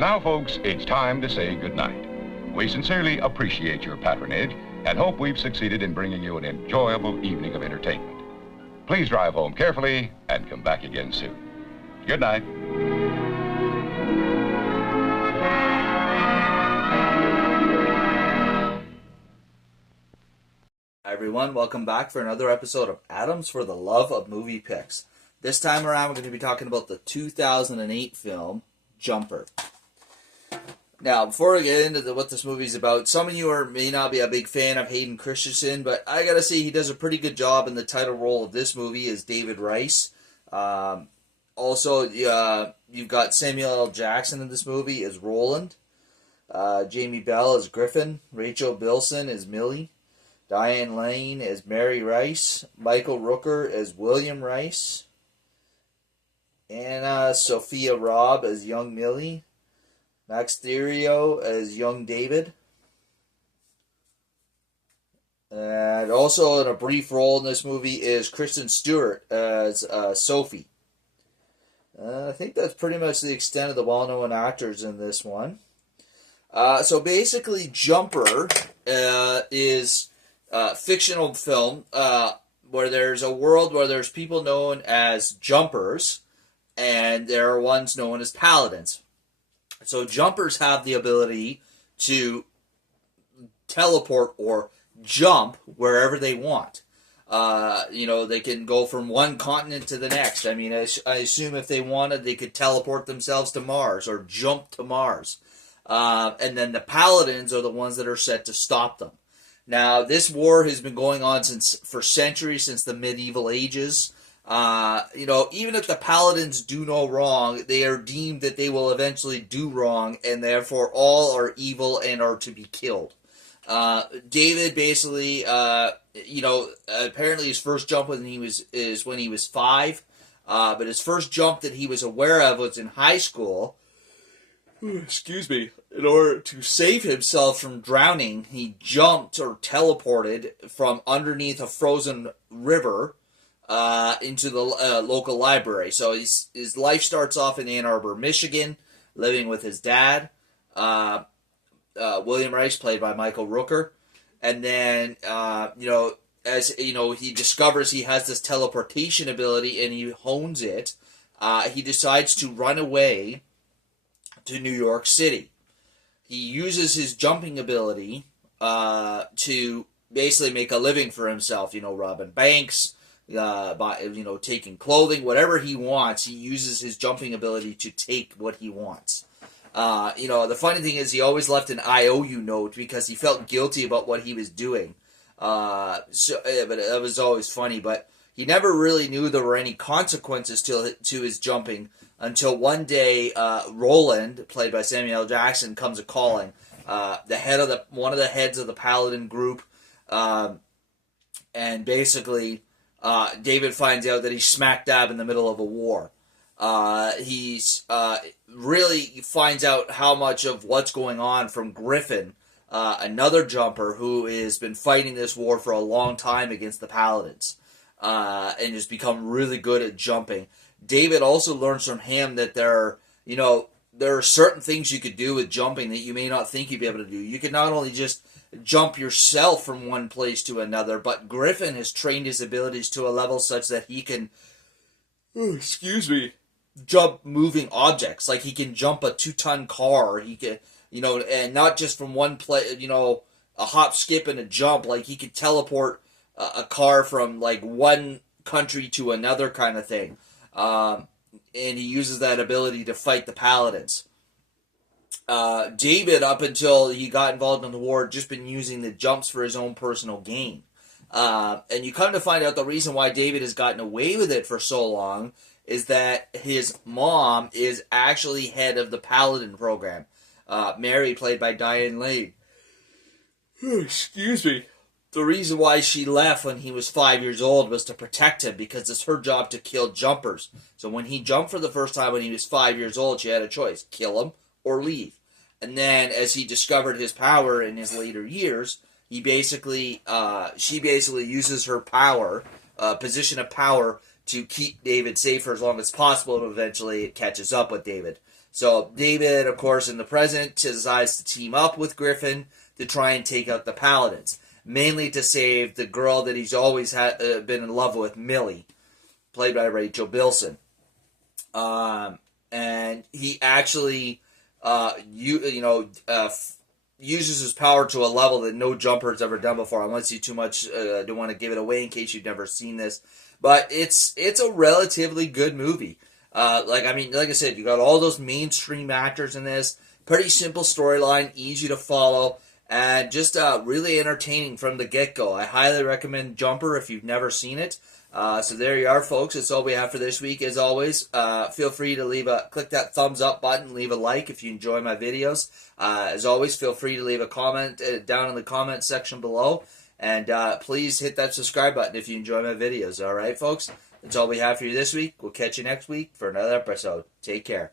And now, folks, it's time to say goodnight. We sincerely appreciate your patronage and hope we've succeeded in bringing you an enjoyable evening of entertainment. Please drive home carefully and come back again soon. Good night. Hi everyone, welcome back for another episode of Adams for the Love of Movie Picks. This time around we're going to be talking about the 2008 film, Jumper. Now, before we get into what this movie's about, some of you may not be a big fan of Hayden Christensen, but I gotta say he does a pretty good job in the title role of this movie as David Rice. Also, you've got Samuel L. Jackson in this movie as Roland, Jamie Bell as Griffin, Rachel Bilson as Millie, Diane Lane as Mary Rice, Michael Rooker as William Rice, Anna Sophia Robb as young Millie, Max Thieriot as young David, and also in a brief role in this movie is Kristen Stewart as Sophie. I think that's pretty much the extent of the well-known actors in this one. So basically, Jumper is fictional film where there's a world where there's people known as jumpers and there are ones known as paladins. So jumpers have the ability to teleport or jump wherever they want. They can go from one continent to the next. I mean, I assume if they wanted, they could teleport themselves to Mars or jump to Mars. And then the paladins are the ones that are set to stop them. Now, this war has been going on for centuries, since the medieval ages. Even if the paladins do no wrong, they are deemed that they will eventually do wrong, and therefore all are evil and are to be killed. David basically, apparently his first jump when he was 5, but his first jump that he was aware of was in high school. Excuse me. In order to save himself from drowning, he jumped or teleported from underneath a frozen river into the local library. So his life starts off in Ann Arbor, Michigan, living with his dad, William Rice, played by Michael Rooker. And then, he discovers he has this teleportation ability and he hones it, he decides to run away to New York City. He uses his jumping ability to basically make a living for himself, robbing banks, taking clothing, whatever he wants. He uses his jumping ability to take what he wants. The funny thing is he always left an IOU note because he felt guilty about what he was doing. But it was always funny. But he never really knew there were any consequences to his jumping until one day Roland, played by Samuel L. Jackson, comes a calling. One of the heads of the Paladin group, and basically David finds out that he's smack dab in the middle of a war. He's really finds out how much of what's going on from Griffin, another jumper who has been fighting this war for a long time against the Paladins, and has become really good at jumping. David also learns from him that there are certain things you could do with jumping that you may not think you'd be able to do. You can not only just jump yourself from one place to another, but Griffin has trained his abilities to a level such that he can, jump moving objects. Like he can jump a 2-ton car. He can, and not just from one place, a hop, skip, and a jump. Like he could teleport a car from like one country to another kind of thing. And he uses that ability to fight the Paladins. David, up until he got involved in the war, had just been using the jumps for his own personal gain. And you come to find out the reason why David has gotten away with it for so long is that his mom is actually head of the Paladin program. Mary, played by Diane Lane. Excuse me. The reason why she left when he was 5 years old was to protect him, because it's her job to kill jumpers. So when he jumped for the first time when he was 5 years old, she had a choice: kill him or leave. And then as he discovered his power in his later years, she basically uses her power, position of power, to keep David safe for as long as possible, and eventually it catches up with David. So David, of course, in the present, decides to team up with Griffin to try and take out the Paladins, mainly to save the girl that he's always been in love with, Millie, played by Rachel Bilson. And he actually, uses his power to a level that no Jumper has ever done before. I won't say too much. I don't want to give it away in case you've never seen this, but it's a relatively good movie. Like I said, you got all those mainstream actors in this. Pretty simple storyline, easy to follow, and just really entertaining from the get-go. I highly recommend Jumper if you've never seen it. So there you are, folks. That's all we have for this week. As always, feel free to click that thumbs up button, leave a like if you enjoy my videos. As always, feel free to leave a comment down in the comment section below. And please hit that subscribe button if you enjoy my videos. All right, folks? That's all we have for you this week. We'll catch you next week for another episode. Take care.